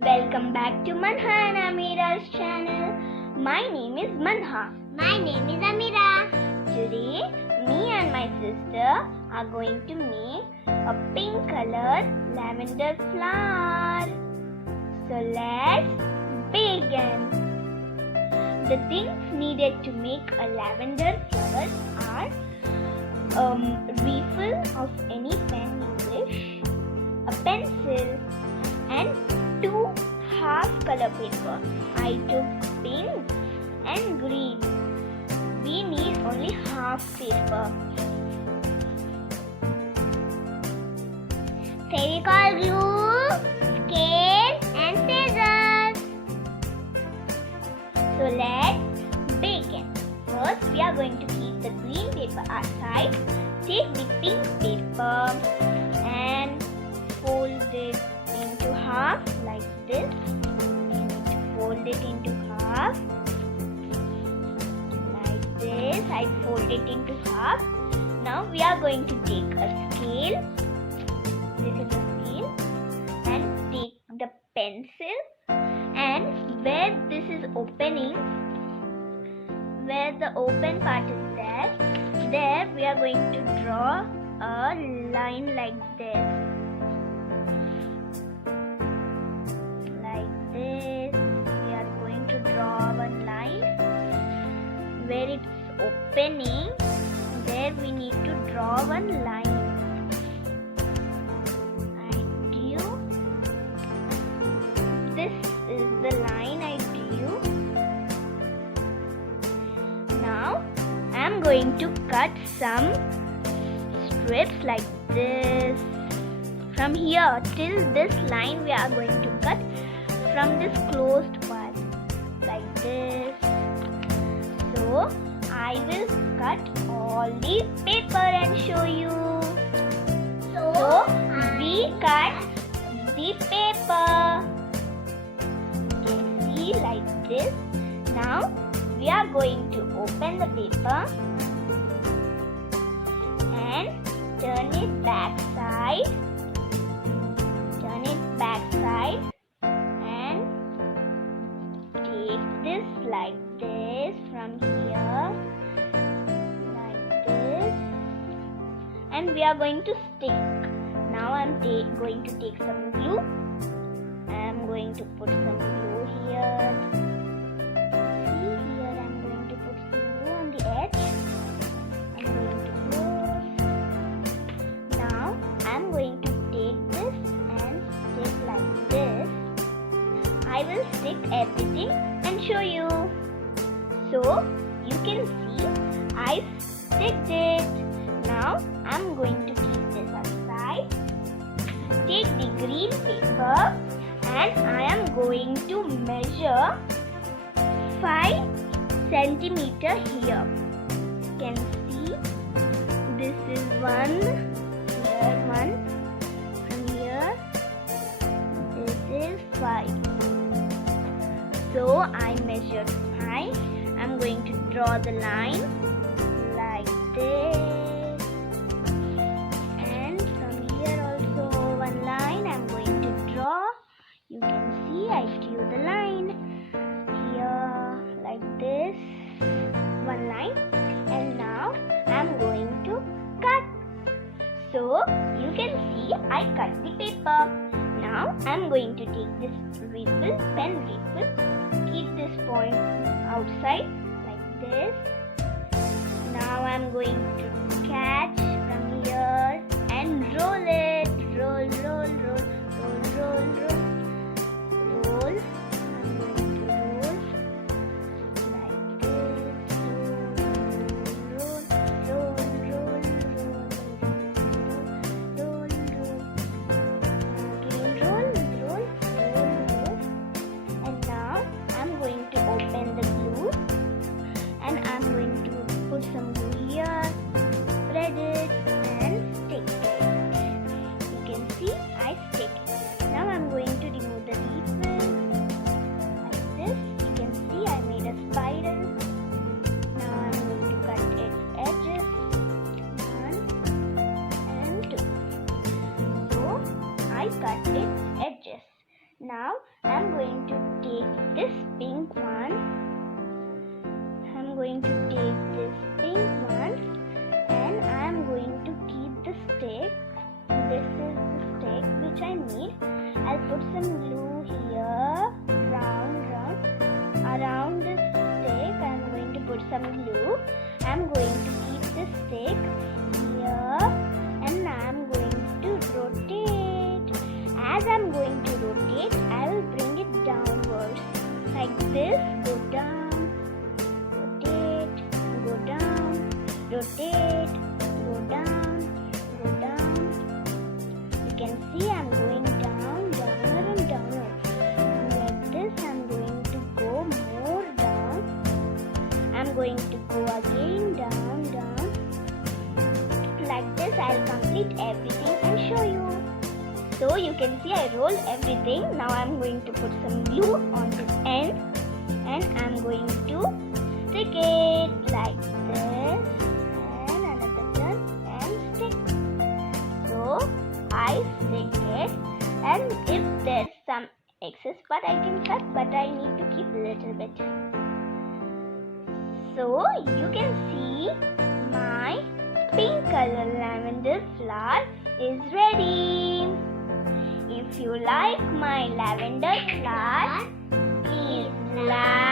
Welcome back to Manha and Ameera's channel. My name is Manha. My name is Ameera. Today, me and my sister are going to make a pink colored lavender flower. So let's begin. The things needed to make a lavender flower are refill of any pen you wish, a pencil, and 2 half color paper. I took pink and green. We need only half paper. Fevicol glue, scale and scissors. So let's begin. First, we are going to keep the green paper aside. Take the pink paper and fold it into half like this. You need to fold it into half like this. I fold it into half. Now we are going to take a scale. This is a scale, and take the pencil, and where this is opening, where the open part is there we are going to draw a line like this. Like this, we are going to draw one line. Where it's opening, there we need to draw one line. I drew. This is the line I drew. Now I am going to cut some strips like this. From here till this line we are going to cut from this closed part like this. So I will cut all the paper and show you. So we cut the paper. You can see like this. Now we are going to open the paper and turn it back side. Turn it back side and take this like this from here, like this, and we are going to stick. Now I am going to take some glue. I am going to put some glue here. See here, I am going to put some glue on the edge. I am going to close. Now I am going to take this and stick like this. I will stick everything and show you. So you can see I sticked it. Now I am going to keep this aside. Take the green paper and I am going to measure 5 centimeter here. You can see this is 1, here 1, from here this is 5. So I measured 5. I'm going to draw the line like this, and from here also one line I'm going to draw. You can see I drew the line here like this, one line, and now I'm going to cut. So you can see I cut the paper. Now I'm going to take this refill, pen refill, keep this point outside like this. Now I'm going to catch from here and roll it. Roll, roll, roll, roll, roll, roll. Roll. I'm going to roll like this. Roll, roll, roll, roll, roll, roll, roll. Again roll, roll, roll, roll. And now I'm going to open the glue, and I'm going to put some glue here, spread it and stick it. I'm going to take this pink one. I'm going to take this pink one and I'm going to keep the stick. This is the stick which I need. I'll put some glue here, round. Around this stick, I'm going to put some glue. I'm going to keep the stick here and I'm going to rotate. As I'm going to rotate, I will bring it downwards like this. Go down, rotate, go down, rotate, go down, go down. You can see I'm going down, downer and downer. Like this, I'm going to go more down. I'm going to go again down. Like this, I'll complete everything and show you. So you can see I roll everything. Now I'm going to put some glue on this end and I'm going to stick it like this and another turn and stick. So I stick it, and if there's some excess part I can cut, but I need to keep a little bit. So you can see my pink color lavender flower is ready. If you like my lavender flower, please like,